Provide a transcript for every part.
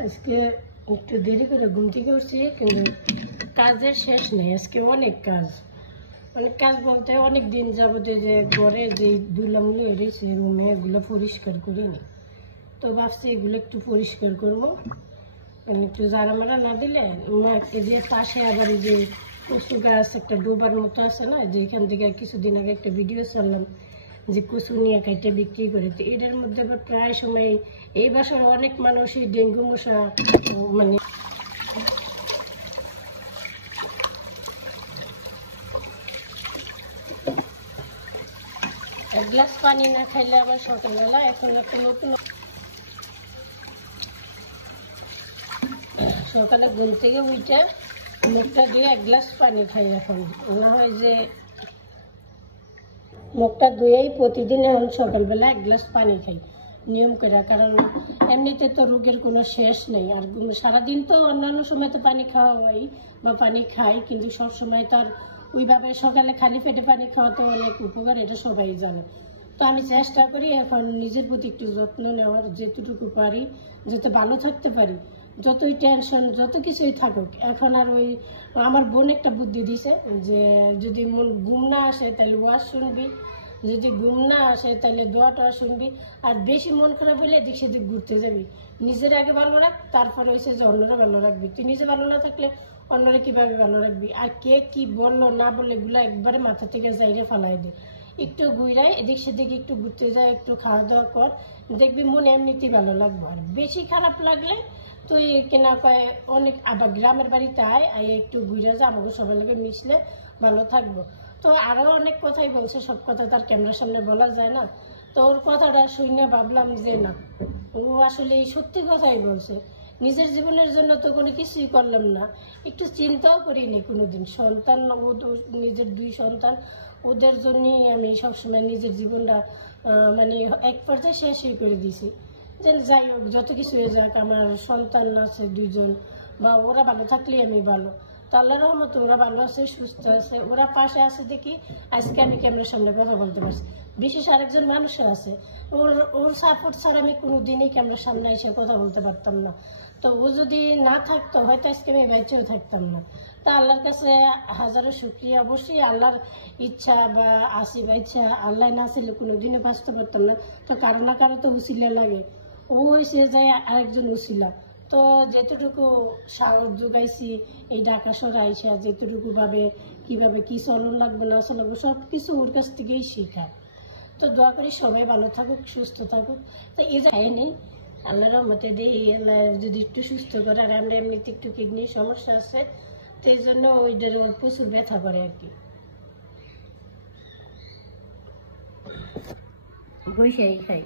আজকে একটু দেরি করে ঘুম থেকে উঠছি, কিন্তু কাজের শেষ নেই। আজকে অনেক কাজ বলতে অনেক দিন যাবতীয় যে ঘরে যে ধুলামুলি হয়েছে রুমে, এগুলো পরিষ্কার করিনি। তো ভাবছি এগুলো একটু পরিষ্কার করবো, একটু জারামারা না দিলে। এই যে পাশে আবার এই যে কচু গাছ একটা ডোবার মতো আছে না, যে এখান থেকে কিছুদিন আগে একটা ভিডিও ছাড়লাম যে কচু নিয়ে কাইটে বিক্রি করে। তো এটার মধ্যে আবার প্রায় সময় এই বাসার অনেক মানুষই ডেঙ্গু মশা মানে এক গ্লাস পানি না খাইলে আবার সকালবেলা এখন একটা নতুন সকালে ঘুম থেকে উঠে মুখটা দিয়ে এক গ্লাস পানি খাই। এখন না হয় যে মুখটা ধুয়েই প্রতিদিন এখন সকালবেলা এক গ্লাস পানি খাই নিয়ম করে, কারণ এমনিতে তো রোগের কোনো শেষ নেই। আর সারাদিন তো অন্যান্য সময় তো পানি খাওয়া হয় বা পানি খাই, কিন্তু সব সময় তো আর ওইভাবে সকালে খালি পেটে পানি খাওয়া তো অনেক উপকার, এটা সবাই জানে। তো আমি চেষ্টা করি এখন নিজের প্রতি একটু যত্ন নেওয়ার, যেটুকু পারি যাতে ভালো থাকতে পারি। যতই টেনশন যত কিছুই থাকুক, এখন আর ওই আমার বোন একটা বুদ্ধি দিছে যে যদি ঘুম না আসে তাহলে ওয়াজ শুনবি, যদি ঘুম না আসে তাহলে দোয়াটা শুনবি, আর বেশি মন খারাপ হলে এদিক সেদিক ঘুরতে যাবি। নিজের আগে ভালো রাখ, তারপর হয়েছে যে অন্যরা ভালো রাখবি। তুই নিজে ভালো না থাকলে অন্যরা কিভাবে ভালো রাখবি? আর কে কি বললো না বললে এগুলো একবারে মাথা থেকে যাইরে ফালাই দে। একটু ঘুরাই এদিক সেদিক একটু ঘুরতে যায়, একটু খাওয়া দাওয়া কর, দেখবি মন এমনিতেই ভালো লাগবে। আর বেশি খারাপ লাগলে তুই কেনা কয় অনেক আবার গ্রামের বাড়িতে আয় একটু ঘুরে যা, আমাকে সবাই লাগে মিশলে ভালো থাকবো। তো আরও অনেক কথাই বলছে, সব কথা তার ক্যামেরার সামনে বলা যায় না। তো ওর কথাটা শুনে ভাবলাম যে না, ও আসলে এই সত্যি কথাই বলছে। নিজের জীবনের জন্য তো কোনো কিছুই করলাম না, একটু চিন্তাও করিনি কোনোদিন। সন্তান ও নিজের 2 সন্তান, ওদের জন্যই আমি সবসময় নিজের জীবনটা মানে এক পর্যায়ে শেষই করে দিয়েছি। যে যাই হোক, যত কিছু হয়ে যাক, আমার সন্তান আছে 2 জন, বা ওরা ভালো থাকলেই আমি ভালো। তো আল্লাহর রহমতে ওরা ভালো আছে, সুস্থ আছে, ওরা পাশে আছে দেখি আজকে আমি ক্যামেরার সামনে কথা বলতে পারছি। বিশেষ আরেকজন মানুষও আছে, ওর সাপোর্ট ছাড়া আমি কোনোদিনই ক্যামেরার সামনে এসে কথা বলতে পারতাম না। তো ও যদি না থাকতো হয়তো আজকে আমি বেঁচেও থাকতাম না। তা আল্লাহর কাছে হাজারো শুকরিয়া। অবশ্যই আল্লাহর ইচ্ছা বা আসিবা ইচ্ছা, আল্লাহ না ছিল কোনোদিনও বাঁচতে পারতাম না। তো কারো না কারো তো উসিলা লাগে, ও হয়েছে যায় আরেকজন উসিলা। তো যেতটুকু সাহস যোগাইছি এই ঢাকা শহরে আইসা, যেতটুকু ভাবে কিভাবে কি চলন লাগবে না চলবে সব কিছু ওর কাছ থেকেই শেখায়। তো দোয়া করি সবাই ভালো থাকুক, সুস্থ থাকুক। তো এই যায় নেই, আল্লাহর রহমতে দিই, আল্লাহ যদি একটু সুস্থ করে। আর আমরা এমনিতে একটু কিডনির সমস্যা আছে, তো এই জন্য ওইটার প্রচুর ব্যথা করে আর কি। বৈশাখী খাই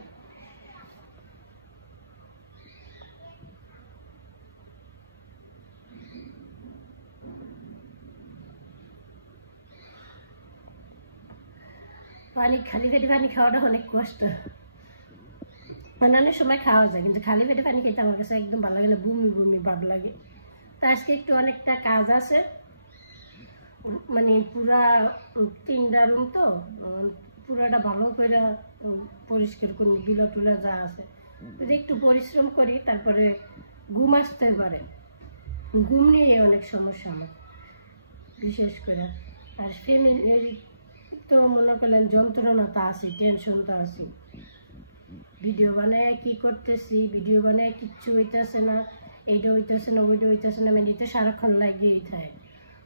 পানি, খালি পেটে পানি খাওয়াটা অনেক কষ্ট। অন্যান্য সময় খাওয়া যায়, কিন্তু খালি পেটে পানি খেতে আমার কাছে একদম ভালো লাগে না, বমি বমি ভাব লাগে। তো আজকে একটু অনেকটা কাজ আছে, মানে পুরা 3টা রুম তো পুরাটা ভালো করে পরিষ্কার করি, ধুলা টুলা যা আছে। যদি একটু পরিশ্রম করি তারপরে ঘুম আসতে পারে। ঘুম নিয়ে অনেক সমস্যা আমার বিশেষ করে। আর ফ্যামিলির তো মনে করলেন যন্ত্রণা তো আছে, টেনশন তো আছে। ভিডিও বানায় কি করতেছি, ভিডিও বানায় কিচ্ছু হইতেছে না, এইটা হইতেছে না ওইটা হইতেছে না, মানে এটা সারাক্ষণ লাগিয়েই থাকে।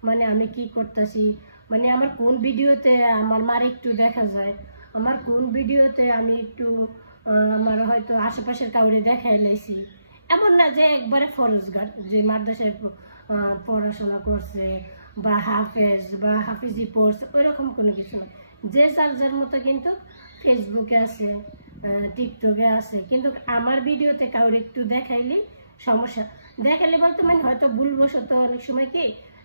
মানে আমি কি করতেছি, মানে আমার কোন ভিডিওতে আমার মার একটু দেখা যায়, আমার কোন ভিডিওতে আমি একটু আমার হয়তো আশেপাশের কাউরে দেখাই লাইছি। এমন না যে একবারে ফরজগার যে মাদ্রাসায় পড়াশোনা করছে বা হাফেজ বা হাফিজি পড়ছে, ওইরকম কোনো কিছু না। যে যার যার মতো কিন্তু ফেসবুকে আছে, টিকটকে আছে, কিন্তু আমার ভিডিওতে কাউরে একটু দেখাইলে সমস্যা। দেখালে বলতে মানে হয়তো ভুলবশত অনেক সময় কি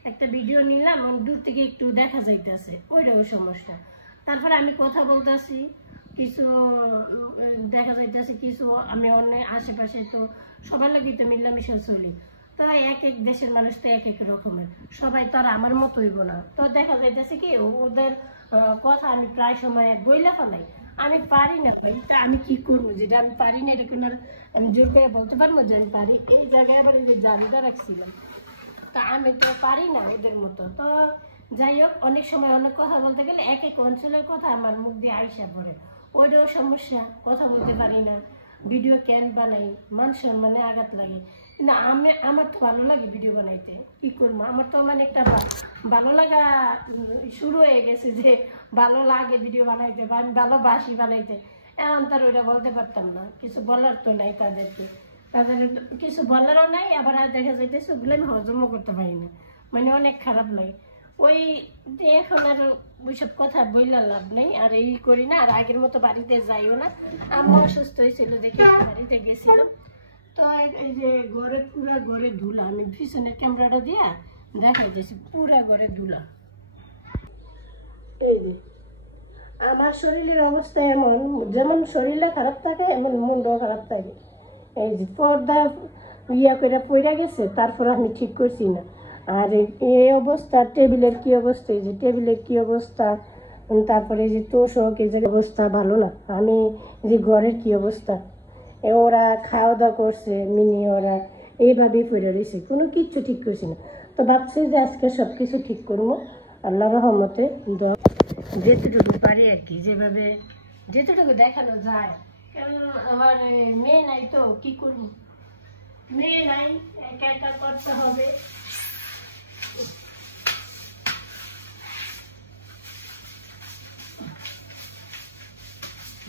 একটা ভিডিও নিলাম, দূর থেকে একটু দেখা যাইতেছে, ওইটাও সমস্যা। তারপরে আমি কথা বলতেছি, কিছু দেখা যাইতেছে, কিছু আমি অন্য আশেপাশে তো সবার লাগে তো মিলামিশা চলি। তো এক এক দেশের মানুষ তো এক এক রকমের, সবাই তো আর আমার মতো হইব না। তো দেখা যাইতেছে কি ওদের কথা আমি প্রায় সময় বইলা ফেলাই, আমি পারি না। তা আমি কি করবো, যেটা আমি পারি না এটা কোনো আমি জোর করে বলতে পারবো যে আমি পারি। এই জায়গায় আবার এই যে জাবিটা রাখছিলাম, তা আমি তো পারি না ওদের মতো। তো যাই হোক, অনেক সময় অনেক কথা বলতে গেলে এক এক অঞ্চলের কথা আমার মুখ দিয়ে আইসা পড়ে, ওইটাও সমস্যা, কথা বলতে পারি না, ভিডিও কেন বানাই, মান সম্মানে আঘাত লাগে। কিন্তু আমার তো ভালো লাগে ভিডিও বানাইতে, কি করবো, আমার তো মানে একটা ভালো লাগা শুরু হয়ে গেছে যে ভালো লাগে ভিডিও বানাইতে বা আমি ভালোবাসি বানাইতে। এখন তার ওইটা বলতে পারতাম না, কিছু বলার তো নাই তাদেরকে, তাদের কিছু বলারও নাই, আবার দেখা যাইতেছে ওগুলো আমি হজমও করতে পারি না, মানে অনেক খারাপ লাগে। ওই যে এখন আর ওইসব কথা বইলা লাভ নেই, আর এই করি না, আর আগের মতো বাড়িতে যাইও না। আম্মা অসুস্থ হয়েছিল দেখে বাড়িতে গেছিলাম, তো এই যে ঘরে পুরা ঘরে ধুলা, আমি পিছনের ক্যামেরাটা দিয়া দেখাই দিয়েছি, পুরা ঘরে ধুলা। এই যে আমার শরীরের অবস্থা এমন, যেমন শরীরটা খারাপ থাকে এমন মনটাও খারাপ থাকে। এই যে পর্দা ইয়া করে পড়ে গেছে, তারপর আমি ঠিক করছি না। আর এই অবস্থা, টেবিলের কি অবস্থা, এই যে টেবিলের কি অবস্থা, তারপরে এই যে তোষক, এই যে অবস্থা ভালো না। আমি যে ঘরের কি অবস্থা, ওরা খাওয়া দাওয়া করছে মিনি, ওরা এইভাবেই পড়ে রয়েছে, কোনো কিচ্ছু ঠিক করছি না। তো ভাবছি যে আজকে সব কিছু ঠিক করবো আল্লাহ রহমতে, যেতটুকু পারি আর কি, যেভাবে যেতটুকু দেখানো যায়। কারণ আমার মেয়ে নাই, তো কি করবো, মেয়ে নাই, একা একা করতে হবে।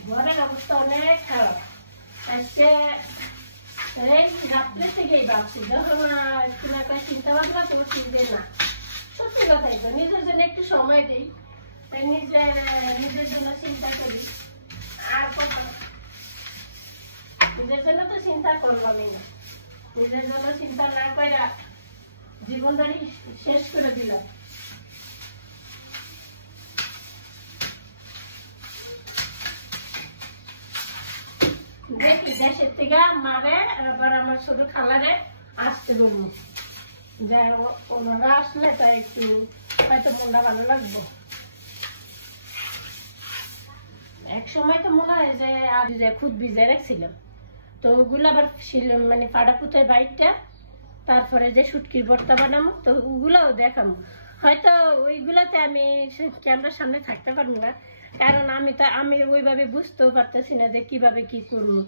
ঘরের অবস্থা অনেক খারাপ। আজকে রাত্রে থেকেই ভাবছি, যখন কোনো একটা চিন্তা ভাবনা করছি যে না, সত্যি কথাই তো, নিজের জন্য একটু সময় দিই, নিজের জন্য চিন্তা করি। আর নিজের জন্য তো চিন্তা করলামই না, নিজের জন্য চিন্তা না করে জীবনদারি শেষ করে দিলাম। দেখি দেশের থেকে মারে আবার আমার ছোট খালারে আসতে বলবো, যে ওনারা আসলে তাই একটু হয়তো মনটা ভালো লাগবো। এক সময় তো মনে হয় যে আর খুদ ভিজায় রাখছিলাম, তো ওগুলো আবার মানে ফাড়া পুঁতের বাইকটা, তারপরে যে শুটকির ভর্তা বানাবো, তো ওগুলাও দেখাবো। হয়তো ওইগুলাতে আমি ক্যামেরার সামনে থাকতে পারবো না, কারণ আমি ওইভাবে বুঝতেও পারতেছি না যে কিভাবে কি করবো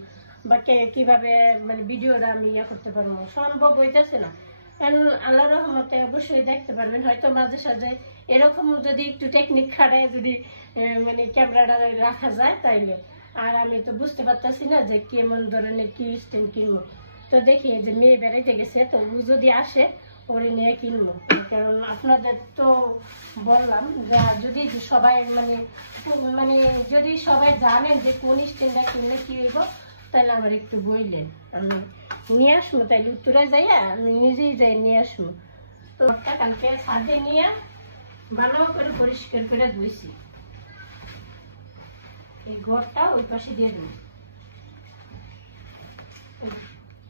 বা কিভাবে মানে ভিডিওটা আমি ইয়ে করতে পারবো, সম্ভব হইতেছে না। কারণ আল্লাহ রহমতে অবশ্যই দেখতে পারবেন, হয়তো মাঝে সাঝে এরকম যদি একটু টেকনিক খাটায় যদি মানে ক্যামেরাটা রাখা যায় তাইলে। আর আমি তো বুঝতে পারতেছি না যে কেমন ধরনের কি স্ট্যান্ড কিনবো। তো দেখি যে মেয়ে বেড়াইতে গেছে, তো ও যদি আসে ওরে নিয়ে কিনবো। কারণ আপনাদের তো বললাম যে যদি সবাই মানে মানে যদি সবাই জানেন যে কোন স্ট্যান্ডটা কিনলে কি হইব, তাহলে আমার একটু বইলেন, আমি নিয়ে আসবো। তাইলে উত্তরায় যাইয়া আমি নিজেই যাই নিয়ে আসবো। তো কালকে ছাদে নিয়ে ভালো করে পরিষ্কার করে ধুইছি। এই ঘরটা ওই পাশে দিয়ে দেবো,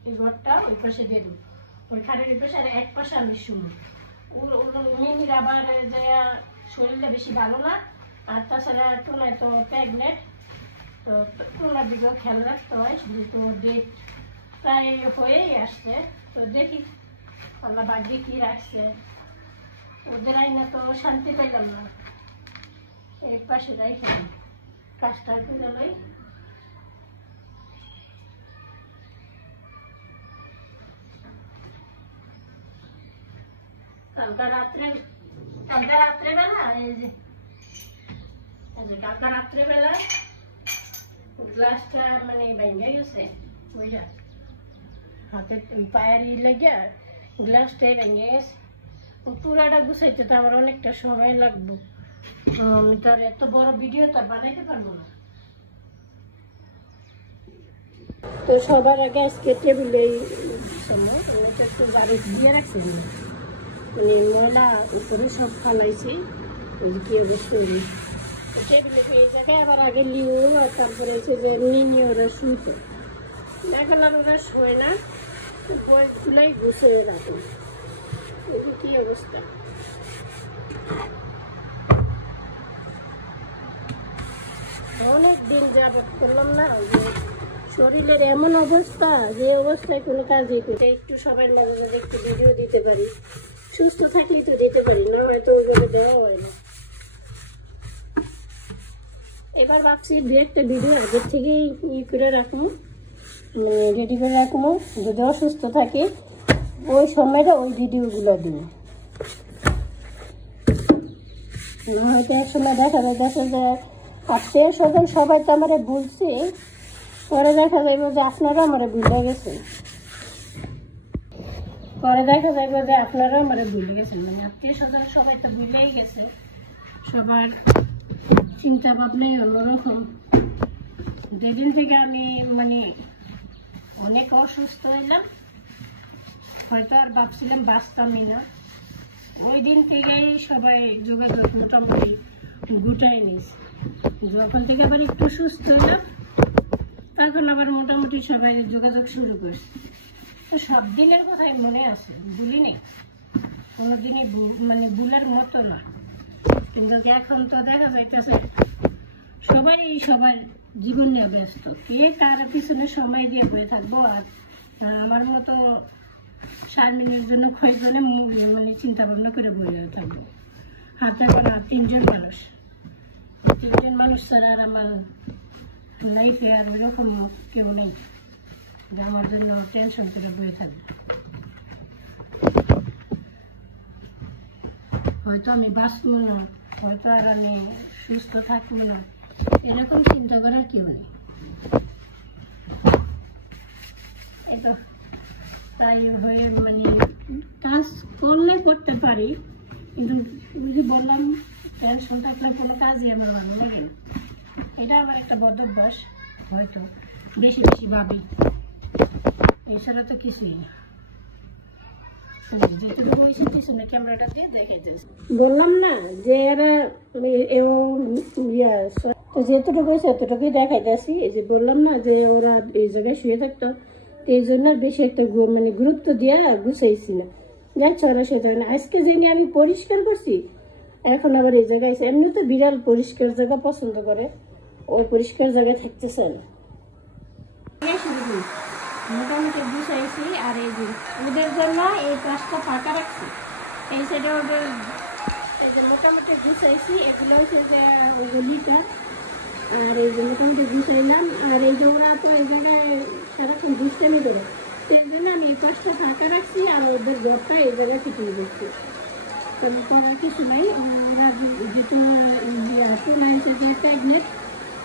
এই ঘরটা ওই পাশে দিয়ে দেবো, ওই খাটের ওই পাশে, আর এক পাশে আমি শুনো। মিনির আবার যে শরীরটা বেশি ভালো না, আর তাছাড়া টোনায় তো প্রেগনেন্ট, তো টোনার দিকেও খেয়াল রাখতে হয়। তো ডেট প্রায় হয়েই আসছে, তো দেখি আল্লাহ ভাগ্যে কি রাখছে। ওদের আইনা তো শান্তি পাইলাম না, এই পাশে যাই খেলাম কাজটা করে লই। কালকে রাত্রেবেলা এই যে কালকে রাত্রেবেলা গ্লাসটা মানে ভেঙে গেছে, ওইটা হাতে পায়ের লেগে গ্লাসটাই ভেঙে গেছে। পুরাটা গুছাইতে তো আমার অনেকটা সময় লাগবে, আমি তো আর এত বড় ভিডিও তো বানাইতে পারবো না। তো সবার আগে আজকে টেবিলে সময় একটু বাড়ি দিয়ে রাখছি, মানে ময়লা উপরে সব ফালাইছি, ওই যে কি অবস্থা টেবিলে এই জায়গায় আবার আগে লিও, আর তারপরে হচ্ছে যে নিনি ওরা শুইতো, এখন আর ওরা শোয় না, বই খুলেই গুছিয়ে রাখে। এটা কি অবস্থা, অনেক দিন যাবত করলাম না, ওই যে শরীরের এমন অবস্থা যে অবস্থায় কোনো কাজই করতে একটু সবার মাঝে মাঝে একটু ভিডিও দিতে পারি, সুস্থ থাকলেই তো দিতে পারি, না হয়তো ওইভাবে দেওয়া হয় না। এবার ভাবছি দু একটা ভিডিও আগের থেকেই করে রাখবো, রেডি করে রাখবো, যদি অসুস্থ থাকে ওই সময়টা ওই ভিডিওগুলো দিব। হয়তো এক সময় দেখা যায় আত্মীয় স্বজন সবাই তো আমার বলছে, পরে দেখা যাইব যে আপনারা আমার ভুলে গেছেন, মানে আত্মীয় স্বজন সবাই তো ভুলেই গেছে, সবার চিন্তা ভাবনাই অন্যরকম। যেদিন থেকে আমি অনেক অসুস্থ হইলাম, হয়তো আর ভাবছিলাম বাঁচতামই না, ওই দিন থেকেই সবাই যোগাযোগ মোটামুটি গুটাই নিয়েছে। যখন থেকে আবার একটু সুস্থ হইলাম তখন আবার মোটামুটি সবাই যোগাযোগ শুরু করছে। তো সব দিনের কথাই মনে আছে, ভুলি নেই কোনোদিনই, ভুলার মতো না। কিন্তু এখন তো দেখা যাইতেছে সবার জীবন নিয়ে ব্যস্ত, কে কার পিছনে সময় দিয়ে বয়ে থাকবো। আর আমার মতো শারমিনের জন্য কয়েকজনে চিন্তা ভাবনা করে বয়ে থাকবো। হাতে গোনা 3জন মানুষ ছাড়া আর আমার লাইফে আর ওইরকম কেউ নেই যে আমার জন্য টেনশন করে বয়ে থাকবে। হয়তো আমি বাঁচবো না, হয়তো আর আমি সুস্থ থাকবো না, এরকম চিন্তা করার কেউ নেই। এটা তাই হয়ে কাজ করলে করতে পারি, কিন্তু যদি বললাম টেনশন থাকলে কোনো কাজই আমার ভালো লাগে না। এটা আমার একটা বদ অভ্যাস, হয়তো বেশি ভাবি, এছাড়া তো কিছুই না। ক্যামেরাটা দিয়ে বললাম না যে এরা যেতটুকু হয়েছে এতটুকুই দেখাইতেছি। এই যে বললাম না যে ওরা এই জায়গায় শুয়ে থাকতো, এই জন্য বেশি একটা গুরুত্ব দিয়ে গুছাইছি না, যাচ্ছে ওরা শুয়ে থাকে না। আজকে জেনে আমি পরিষ্কার করছি, এখন আবার এই জায়গায় এমনি তো বিড়াল পরিষ্কার জায়গা পছন্দ করে, ওই পরিষ্কার জায়গায় থাকতেছে না। মোটামুটি গুছাইছি, আর এই যে ওদের জন্য এই পাশটা ফাঁকা রাখছি, এই সাইডে ওদের এই যে মোটামুটি গুছাইছি। এগুলো হচ্ছে যে ওই গলিটা, আর এই যে মোটামুটি গুছাইলাম। আর এই যে ওরা তো এই জায়গায় সারাক্ষণ দুষ্টামি করে, সেই জন্য আমি এই পাশটা ফাঁকা রাখছি, আর ওদের ঘরটা এই জায়গায় ফিটিং করছি। তবে করার কিছু নাই, ওরা যেহেতু টুনা এসে যে প্রেগনেন্ট,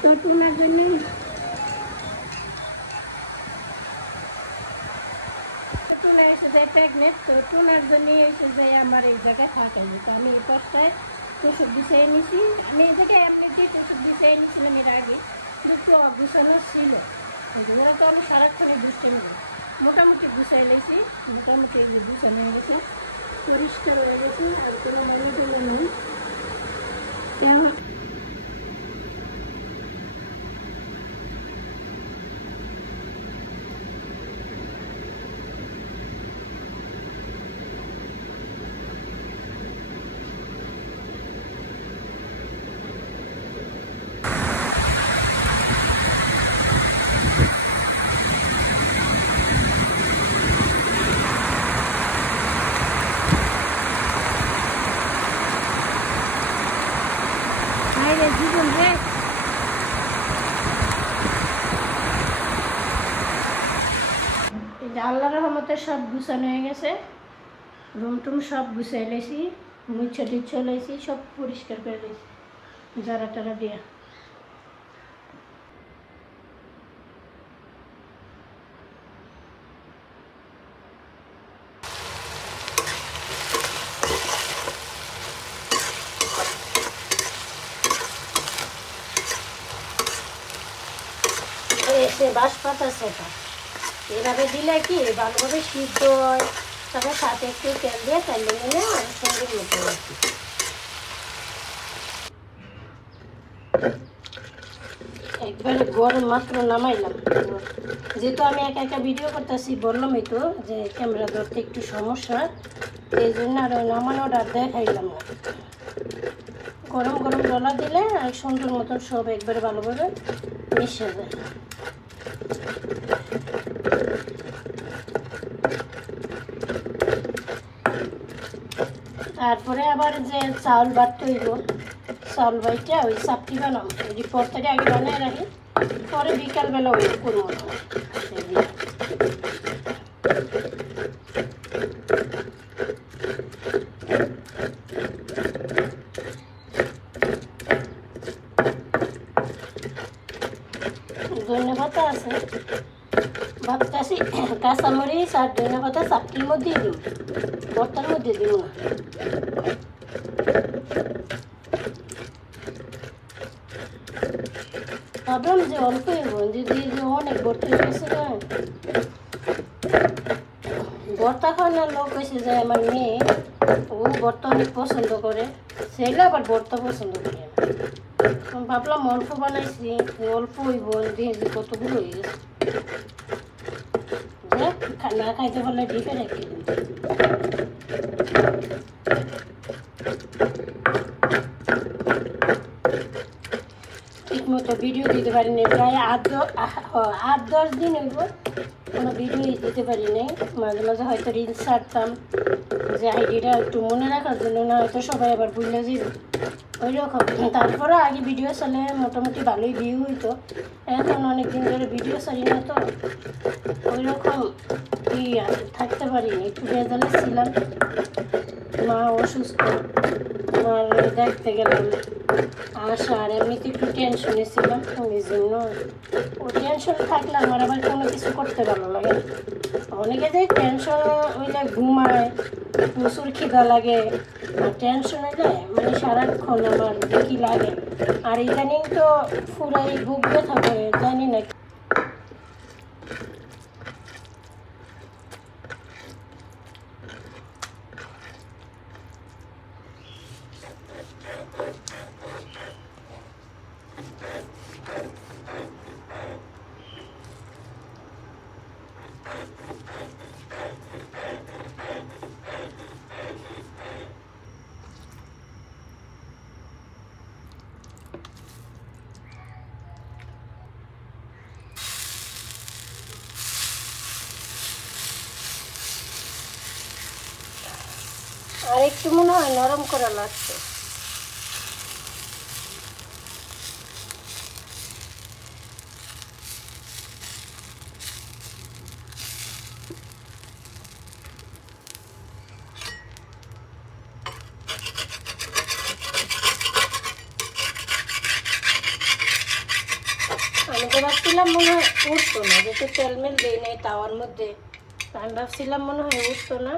তো টুনার জন্যই প্রেগনেন্ট, তো টুনার জন্যই এসে যে আমার এই জায়গায় থাকাই। তো আমি এই পাশটায় টুসুক বিছিয়ে নিছি, আমি এই জায়গায় এমনিতেই টুসুক বিছিয়ে নিয়েছিলাম এর আগে, কিন্তু অগুছানো ছিল। ওরা তো আমি সারাক্ষণে দুষ্টামি করি, মোটামুটি গুছাই লেছি, মোটামুটি এই যে গুছানো হয়ে গেছে, পরিষ্কার হয়ে গেছে, আর কোনো মনে টলে নেই। কেমন জীবন রে, আল্লাহর রহমতে সব গুছানো হয়ে গেছে, রুম টুম সব গুছাই লেছি, মুছা টুচ্ছা লাইছি, সব পরিষ্কার করে লেছি জারা টারা দিয়ে। বাঁশ পাতা সেটা এভাবে দিলে কি ভালোভাবে সিদ্ধ হয়, তবে সাথে একটু তেল দিয়ে তেলে নিলে আর সঙ্গে মতো আর কি। একবারে গরম মাত্র নামাইলাম, যেহেতু আমি একা একা ভিডিও করতেছি, বললামই তো যে ক্যামেরা ধরতে একটু সমস্যা, এই জন্য আর ওই নামানোটা দেখাইলাম না। গরম গরম ডলা দিলে আর সুন্দর মতন সব একবারে ভালোভাবে মিশে যায়। তারপরে আবার যে চাউল বাটতে হইব, চাউল বাইটা ওই চাপটি বানাম, ওই পরটাকে আগে বানিয়ে রাখি, পরে বিকালবেলা ওই করবো না। ধনে পাতা আছে, ভাবতেছি কাঁচামরিচ আর ধনে পাতা চাপটির মধ্যে দিব, ভর্তার মধ্যে দিব না। ভাবলাম যে অল্প যদি অনেক ভর্তি হয়েছে না, ভর্তা খাওয়ানোর লোক হয়েছে যে আমার মেয়ে, ও ভর্তা অনেক পছন্দ করে, সেগুলো আবার ভর্তা পছন্দ করে। ভাবলাম অল্প বানাইছি, অল্প হইব, দিয়ে কতগুলো হয়ে গেছে, না খাইতে পারলে ডিপে রেখে দিন। ঠিক মতো ভিডিও দিতে পারিনি, প্রায় 8-10 দিন হইব কোনো ভিডিও দিতে পারি নাই। মাঝে মাঝে হয়তো রিলস ছাড়তাম, যে আইডিটা একটু মনে রাখার জন্য, না হয়তো সবাই আবার ভুলে যাবে ওই রকম। তারপরে আগে ভিডিও চালে মোটামুটি ভালোই ভিউ হইতো, এখন অনেক দিন ধরে ভিডিও ছাড়ি না, তো ওই রকম কি থাকতে পারিনি, একটু বেজালে ছিলাম। মা অসুস্থ, মার দেখতে গেলাম আসা, আর এমনিতে একটু টেনশনে ছিলাম, ওই জন্য ও টেনশন থাকলে আমার আবার কোনো কিছু করতে ভালো লাগে না। অনেকে যে টেনশন হইলে ঘুমায়, প্রচুর খিদা লাগে, আর টেনশন হইলে মানে সারাক্ষণ আমার কি লাগে। আর ইদানিং তো পুরাই বুক ব্যথা করে, জানি না। আর একটু মনে হয় নরম করা লাগছে। আমি তো ভাবছিলাম মনে হয় উঠতো না, যেহেতু তেলমেল দিই নাই তাওয়ার মধ্যে, আমি ভাবছিলাম মনে হয় উঠতো না।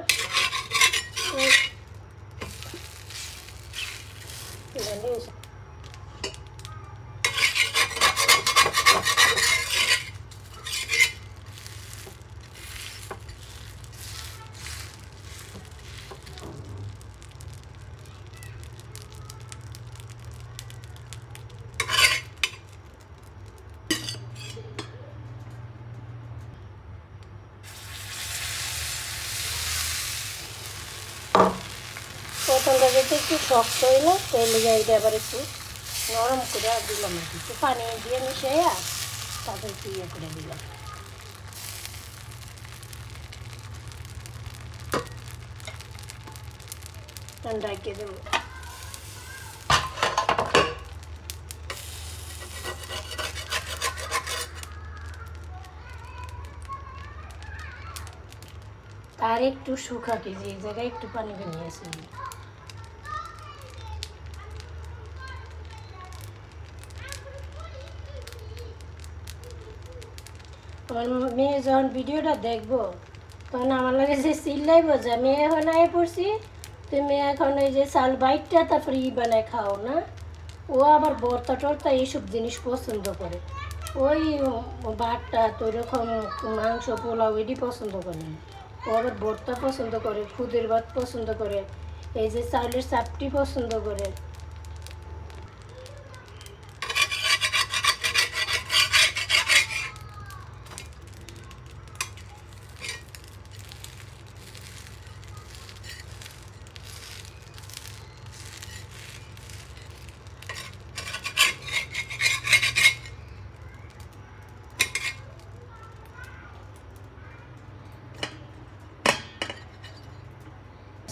প্রথমটা যেতে একটু শক্ত হইলো, তেলে যাইতে আবার একটু নরম করে দিলাম, একটু পানি দিয়ে মিশাইয়া তারপর একটু ইয়ে করে দিলাম, ঢাকিয়ে দেবো। আর একটু শুকাকে, যে জায়গায় একটু পানি বেরিয়েছে, আমার মেয়ে যখন ভিডিওটা দেখবো তখন আমার লাগে যে চিল্লাইব যে আমি এখন আয় পড়ছি, তুমি এখন ওই যে চাল বাইটটা তারপরে বানায় খাও না। ও আবার ভর্তা টর্তা এইসব জিনিস পছন্দ করে, ওই ভাতটা তো ওইরকম মাংস পোলাও এটি পছন্দ করে না। ও আবার ভর্তা পছন্দ করে, খুদের ভাত পছন্দ করে, এই যে চাউলের চাপটি পছন্দ করে।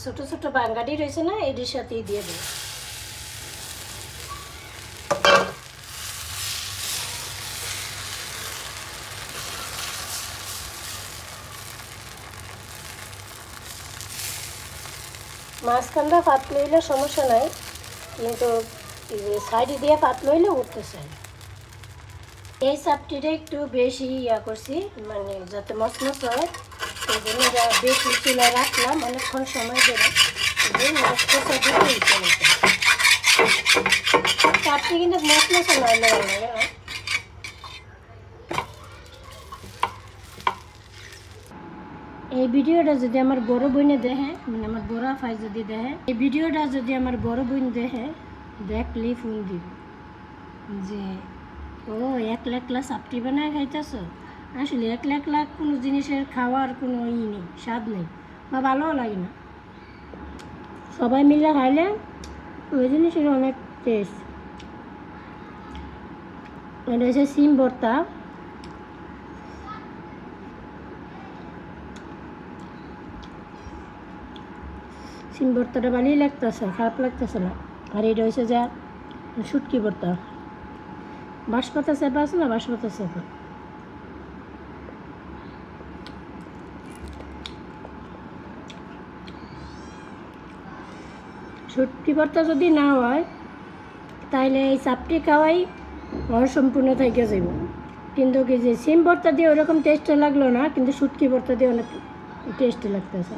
ছোট ছোট বাঙ্গাড়ি রয়েছে না, এটির সাথেই দিয়ে দেব। মাঝখানটা পাতলা হইলে সমস্যা নাই, কিন্তু সাইডে দিয়ে পাতলা হইলে উঠতে চাই। এই চাপটিটা একটু বেশি করছি, মানে যাতে মচমচ হয়, সেই জন্য বেশি চুলা রাখলাম অনেকক্ষণ সময় ধরে। চাপটি কিন্তু মচমচ নয়, লাগে না। এই ভিডিওটা যদি আমার বড় বোনে দেখে, মানে আমার বড় আফাই যদি দেখে, এই ভিডিওটা যদি আমার বড় বোন দেখে, দেখলি ফোন দিব যে ও একলা একলা চাপটি বানায় খাইতেছ। আসলে একলা একলা কোনো জিনিসের খাওয়ার কোনো নেই, স্বাদ নেই বা ভালোও লাগে না। সবাই মিলে খাইলে ওই জিনিসের অনেক টেস্ট। এটা হচ্ছে সিম ভর্তা। সিম ভর্তাটা ভালোই লাগতেছে, খারাপ লাগতেছে না। আর এটা হচ্ছে যা শুটকি ভর্তা, বাঁশপাতা চেপা আছে না, বাঁশপাতা চেপা। শুটকি ভর্তা যদি না হয় তাহলে এই চাপটি খাওয়াই অসম্পূর্ণ থেকে যাব। কিন্তু কি যে সিম ভর্তা দিয়ে ওরকম টেস্ট লাগলো না, কিন্তু শুটকি ভর্তা দিয়ে অনেক টেস্টি লাগতেছে।